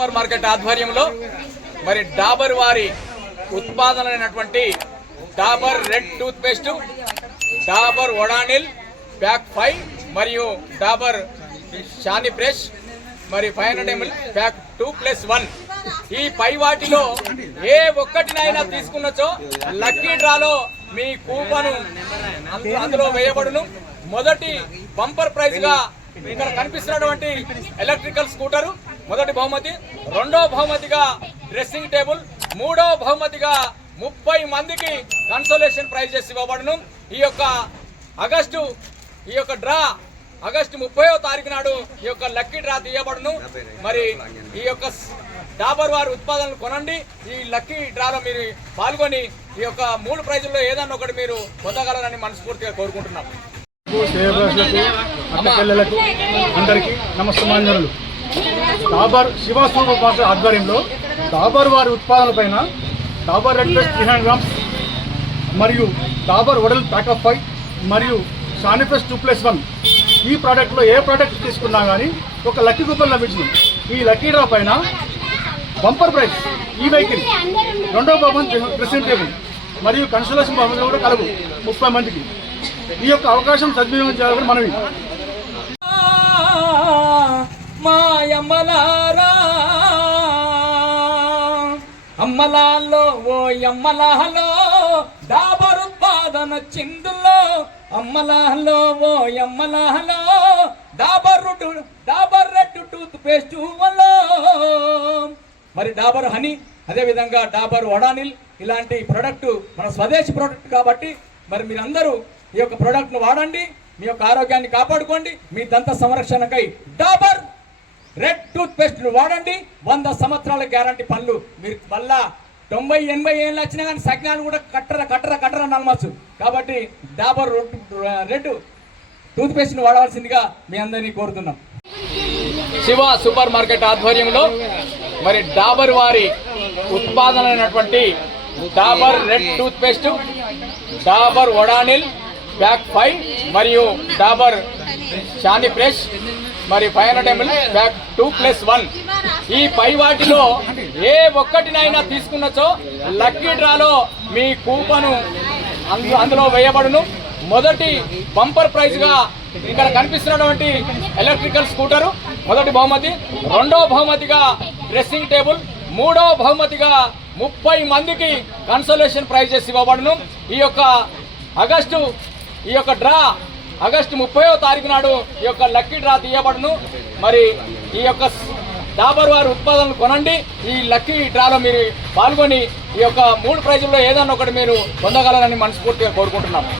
Super market ఆధ్వర్యంలో మరి డాబర్ వారి ఉత్పాదనైనటువంటి Dabur red toothpaste Dabur Odonil pack five మరియు డాబర్ షాని ఫ్రెష్ మరి five hundred ML pack two plus one. ఈ పై వాటిలో ఏ ఒక్కటినైనా తీసుకున్నచో లక్కీ డ్రాలో మీ కూపను అందు- అందులో వేయబడును. మొదటి బంపర్ ప్రైజ్గా ఇక్కడ కనిపిస్తున్నటువంటి ఎలక్ట్రికల్ స్కూటరు. మొదటి బహుమతి రెండో బహుమతిగా డ్రెస్సింగ్ టేబుల్ మూడో బహుమతిగా ముప్పై మందికి కన్సోలేషన్ ప్రైజెస్ ఇవ్వబడును. ఈ యొక్క ఆగస్టు ఈ యొక్క డ్రా ఆగస్టు ముప్పైవ తారీఖు నాడు ఈ యొక్క లక్కీ డ్రా తీయబడును. మరి ఈ యొక్క డాబర్ వారి ఉత్పాదనలు కొనండి. ఈ లక్కీ డ్రాలో మీరు పాల్గొని ఈ యొక్క మూడు ప్రైజుల్లో ఏదన్నా ఒకటి మీరు పొందగలరని మనస్ఫూర్తిగా కోరుకుంటున్నాం. అందరికీ నమస్కారాలు. డాబర్ శివాసూప భాష ఆధ్వర్యంలో డాబర్ వారి ఉత్పాదనలపైన Dabur red plus three hundred grams మరియు డాబర్ వడల్ ప్యాకప్ ఫైవ్ మరియు షానిప్లస్ టూ ప్లస్ వన్. ఈ ప్రోడక్ట్లో ఏ ప్రోడక్ట్ తీసుకున్నా కానీ ఒక లక్కీ కూపన్ లభించింది. ఈ లక్కీ డ్రా పైన బంపర్ ప్రైస్ ఈ వెహికల్ రెండో భవన్ డ్రెస్సింగ్ టేబుల్ మరియు కన్సలేషన్ బహుమతులు కూడా కలవు ముప్పై మందికి. ఈ యొక్క అవకాశం సద్వినియోగం చేయాలని మనవి. మాయమ్మలారా. అమ్మలాల్లో ఓ అమ్మలాలో డాబరు పాదన చిందులో అమ్మలాలో ఓ అమ్మలాలో Dabur Dabur red toothpaste మరి డాబర్ హనీ అదేవిధంగా డాబర్ వడానిల్ ఇలాంటి ప్రొడక్ట్ మన స్వదేశీ ప్రొడక్ట్ కాబట్టి మరి మీరందరూ ఈ యొక్క ప్రోడక్ట్ను వాడండి మీ యొక్క ఆరోగ్యాన్ని కాపాడుకోండి మీ దంత సంరక్షణకై డాబర్ రెడ్ టూత్ పేస్ట్ను వాడండి. వంద సంవత్సరాల గ్యారంటీ పళ్ళు మీరు మళ్ళా తొంభై ఎనభై ఏళ్ళు వచ్చినా కానీ సగ్నాలు కూడా కట్టర కట్టర కట్టర నమ్మచ్చు. కాబట్టి డాబర్ రెడ్ టూత్ పేస్ట్ను వాడవలసిందిగా మీ అందరినీ కోరుతున్నాం. శివ సూపర్ మార్కెట్ ఆధ్వర్యంలో మరి డాబర్ వారి ఉత్పాదనైనటువంటి Dabur red toothpaste Dabur Odonil pack five మరియు డాబర్ షాని ఫ్రెష్ మరి five hundred ML two plus one. ఈ పై వాటిలో ఏ ఒక్కటినైనా తీసుకున్నచో లక్కీ డ్రాలో మీ కూపను అందు- అందులో వేయబడును. మొదటి బంపర్ ప్రైజ్గా ఇక్కడ కనిపిస్తున్నటువంటి ఎలక్ట్రికల్ స్కూటరు మొదటి బహుమతి. రెండో బహుమతిగా డ్రెస్సింగ్ టేబుల్ మూడో బహుమతిగా ముప్పై మందికి కన్సోలేషన్ ప్రైజెస్ ఇవ్వబడును. ఈ యొక్క ఆగస్టు ఈ యొక్క డ్రా ఆగస్టు ముప్పైవ తారీఖు నాడు ఈ యొక్క లక్కీ డ్రా తీయబడును. మరి ఈ యొక్క డాబర్ వారి ఉత్పాదనలు కొనండి. ఈ లక్కీ డ్రాలో మీరు పాల్గొని ఈ యొక్క మూడు ప్రైజుల్లో ఏదన్నా ఒకటి మీరు పొందగలరని మనస్ఫూర్తిగా కోరుకుంటున్నాము.